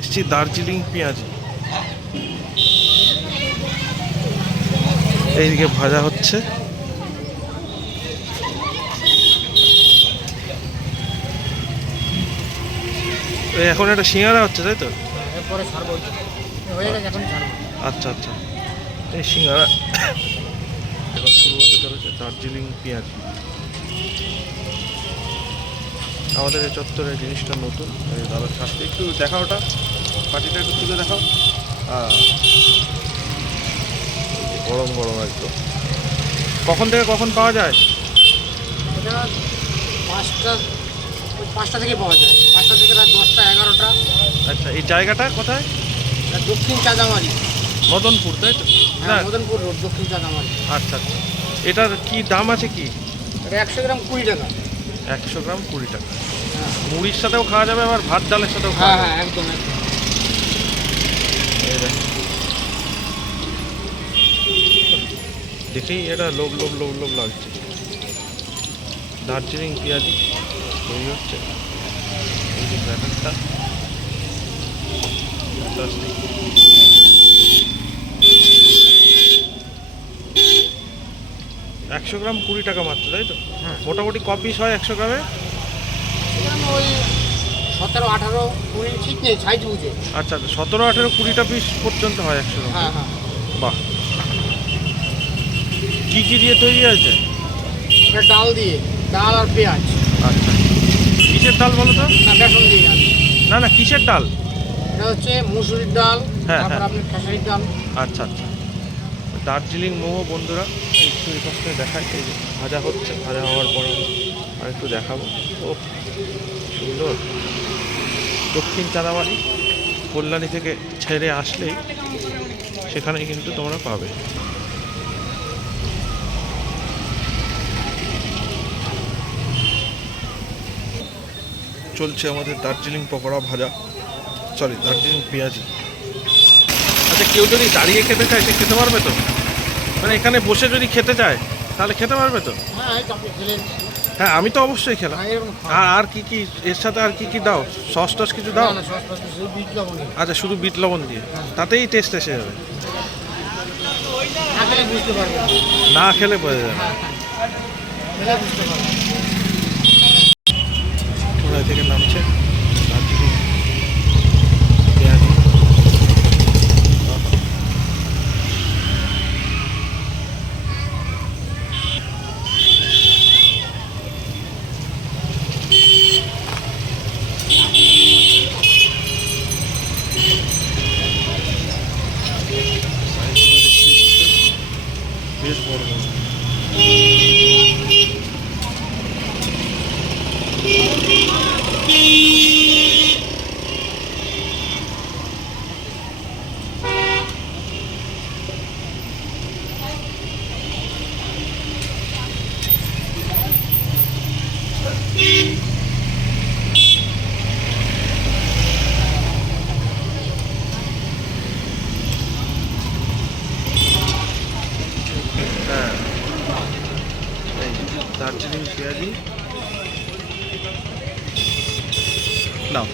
এসছি দার্জিলিং পেঁয়াজি। এইদিকে ভাজা হচ্ছে, এখন একটা সিঙ্গারা হচ্ছে, তাই তো? আচ্ছা আচ্ছা, এই সিঙ্গারা এখন শুরু হতে চলেছে। দার্জিলিং পেঁয়াজি আমাদের এই চত্বরে জিনিসটা নতুন। দাদা ছাড়তে একটু দেখাও, ওটা পাটিটা একটু তুলে দেখাও। গরম গরম একদম। কখন থেকে কখন পাওয়া যায়? এটা 5টা থেকে পাওয়া যায়, 5টা থেকে রাত 10টা 11টা। আচ্ছা, এই জায়গাটা কোথায়? দক্ষিণ চাঁদামারি, মদনপুর, তাই তো? না, মদনপুর রোড, দক্ষিণ চাঁদামারি। আচ্ছা আচ্ছা, এটার কি দাম আছে কি? এটা 100 গ্রাম 20 টাকা। 100 গ্রাম 20 টাকা। হ্যাঁ মুড়ির সাথেও খাওয়া যাবে, আবার ভাত ডালের সাথেও হ্যাঁ খাওয়া হ্যাঁ, যাবে। একদম একদম। এই দেখো, দেখেই এটা লোভ লোভ লোভ লোভ লাগছে। দার্জিলিং পেঁয়াজি তৈরি হচ্ছে। এই যে ব্যাপারটা 100 গ্রাম 20 টাকা মাত্র, তাই তো? হ্যাঁ, মোটামুটি ক পিস হয় 100 গ্রামে? এখানে ওই 17, 18, 20 ঠিক নেই, সাইজ বুঝে। আচ্ছা, 17, 18, 20টা পিস পর্যন্ত হয় 100 গ্রাম। হ্যাঁ হ্যাঁ, বাহ, কি কি দিয়ে তৈরি আছে? এটা ডাল দিয়ে, ডাল আর পেঁয়াজ। আচ্ছা, কিসের ডাল বলো তো? না, বেসন দিয়ে আমি। না না, কিসের ডাল? এটা হচ্ছে মুসুরির ডাল, হ্যাঁ, তারপর হ্যাঁ। আপনার খেসারির ডাল। আচ্ছা আচ্ছা, দার্জিলিং মোমো বন্ধুরা একটু এই পাশে দেখাই। এই যে ভাজা হচ্ছে, ভাজা হওয়ার পর আর একটু দেখাবো। ও সুন্দর। দক্ষিণ চাঁদামারি কল্যাণী থেকে ছেড়ে আসলেই সেখানে কিন্তু তোমরা পাবে। চলছে আমাদের দার্জিলিং পকোড়া ভাজা, সরি দার্জিলিং পেঁয়াজি। আচ্ছা, কেউ যদি দাঁড়িয়ে খেতে চায় সে খেতে পারবে তো? মানে এখানে বসে যদি খেতে চায় তাহলে খেতে পারবে তো? হ্যাঁ, এই তো আপনি খেলেন। হ্যাঁ, আমি তো অবশ্যই খেলাম। হ্যাঁ, এরকম খাওয়া। আর আর কি কি এর সাথে আর কি কি দাও? সস টস কিছু দাও? না, না, সস ফস কিছু, বিট লবণ। আচ্ছা, শুধু বিট লবণ দিয়ে, তাতেই টেস্ট এসে যাবে। না খেলে বুঝতে পারবেন। না খেলে বোঝা যাবে। হ্যাঁ হ্যাঁ, খেলে বুঝতে পারবেন। কোথায় থেকে নামছে দার্জিলিং পেঁয়াজি। বেশ বড় বড়। হ্যাঁ, এই দার্জিলিং পেঁয়াজি নাও।